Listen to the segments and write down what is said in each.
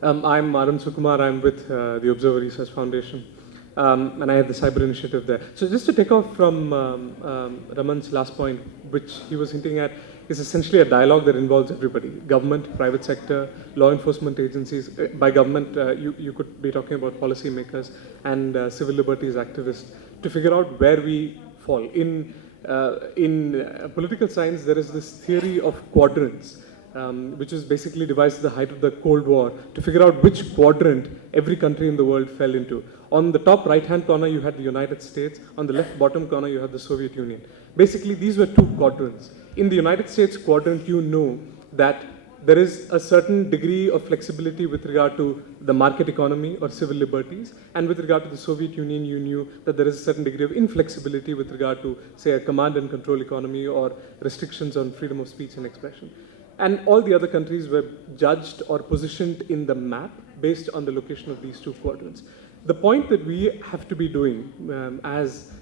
I'm Arun Sukumar. I'm with the Observer Research Foundation, and I had the cyber initiative there. So just to take off from Raman's last point, which he was hinting at, is essentially a dialogue that involves everybody: government, private sector, law enforcement agencies. By government, you could be talking about policymakers and civil liberties activists to figure out where we fall. In political science, there is this theory of quadrants. Which was basically devised at the height of the Cold War to figure out which quadrant every country in the world fell into. On the top right-hand corner, you had the United States. On the left bottom corner, you had the Soviet Union. Basically, these were two quadrants. In the United States quadrant, you know that there is a certain degree of flexibility with regard to the market economy or civil liberties, and with regard to the Soviet Union, you knew that there is a certain degree of inflexibility with regard to, say, a command and control economy or restrictions on freedom of speech and expression. And all the other countries were judged or positioned in the map based on the location of these two quadrants. The point that we have to be doing as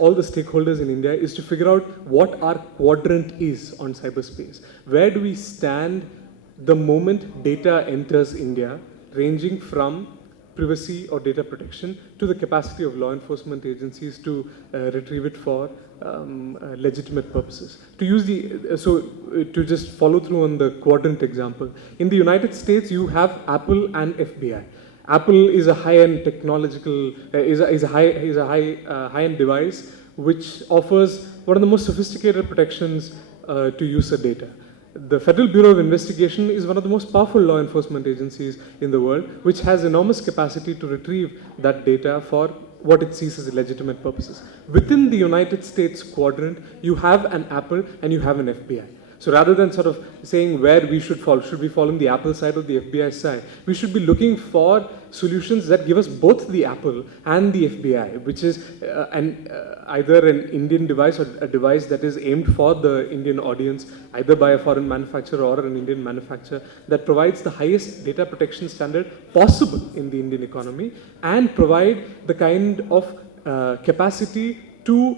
all the stakeholders in India is to figure out what our quadrant is on cyberspace. Where do we stand the moment data enters India, ranging from privacy or data protection to the capacity of law enforcement agencies to retrieve it for legitimate purposes. To just follow through on the quadrant example, in the United States you have Apple and FBI. Apple is a high-end technological, is a high-end device which offers one of the most sophisticated protections to user data. The Federal Bureau of Investigation is one of the most powerful law enforcement agencies in the world, which has enormous capacity to retrieve that data for what it sees as legitimate purposes. Within the United States quadrant, you have an Apple and you have an FBI. So rather than sort of saying where we should we fall on the Apple side or the FBI side, we should be looking for solutions that give us both the Apple and the FBI, which is either an Indian device or a device that is aimed for the Indian audience, either by a foreign manufacturer or an Indian manufacturer, that provides the highest data protection standard possible in the Indian economy and provide the kind of capacity to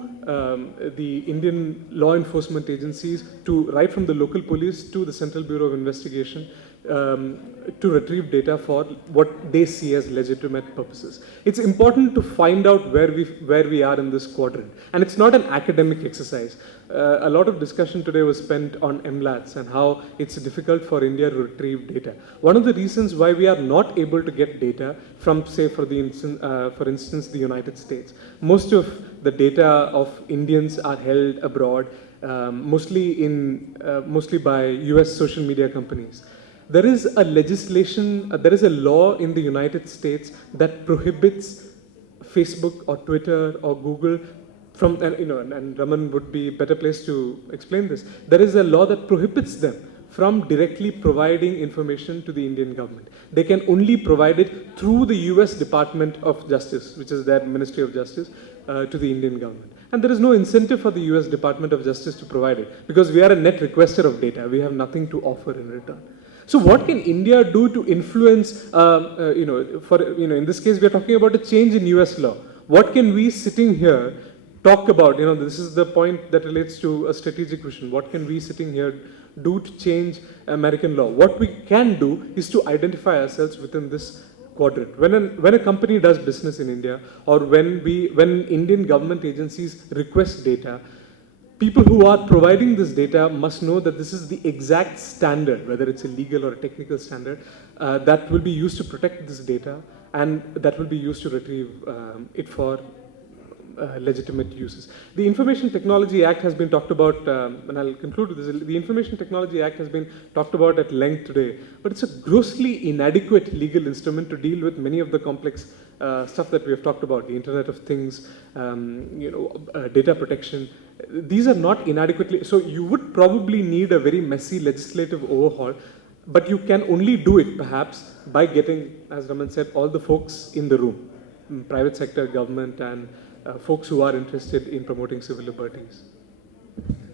the Indian law enforcement agencies, right from the local police to the Central Bureau of Investigation, to retrieve data for what they see as legitimate purposes. It's important to find out where we are in this quadrant. And it's not an academic exercise. A lot of discussion today was spent on MLATs and how it's difficult for India to retrieve data. One of the reasons why we are not able to get data from, say, for instance, the United States. Most of the data of Indians are held abroad, mostly by US social media companies. There is a law in the United States that prohibits Facebook or Twitter or Google from, and Raman would be better placed to explain this. There is a law that prohibits them from directly providing information to the Indian government. They can only provide it through the US Department of Justice, which is their Ministry of Justice, to the Indian government. And there is no incentive for the US Department of Justice to provide it because we are a net requester of data. We have nothing to offer in return. So what can India do to influence, in this case, we are talking about a change in US law. What can we sitting here talk about? This is the point that relates to a strategic vision. What can we sitting here do to change American law? What we can do is to identify ourselves within this quadrant. When a company does business in India, or when Indian government agencies request data, people who are providing this data must know that this is the exact standard, whether it's a legal or a technical standard, that will be used to protect this data and that will be used to retrieve it for legitimate uses. The Information Technology Act has been talked about, and I'll conclude with this. The Information Technology Act has been talked about at length today, but it's a grossly inadequate legal instrument to deal with many of the complex stuff that we have talked about, the Internet of Things, data protection. These are not inadequately, so you would probably need a very messy legislative overhaul, but you can only do it perhaps by getting, as Raman said, all the folks in the room, private sector, government, and folks who are interested in promoting civil liberties.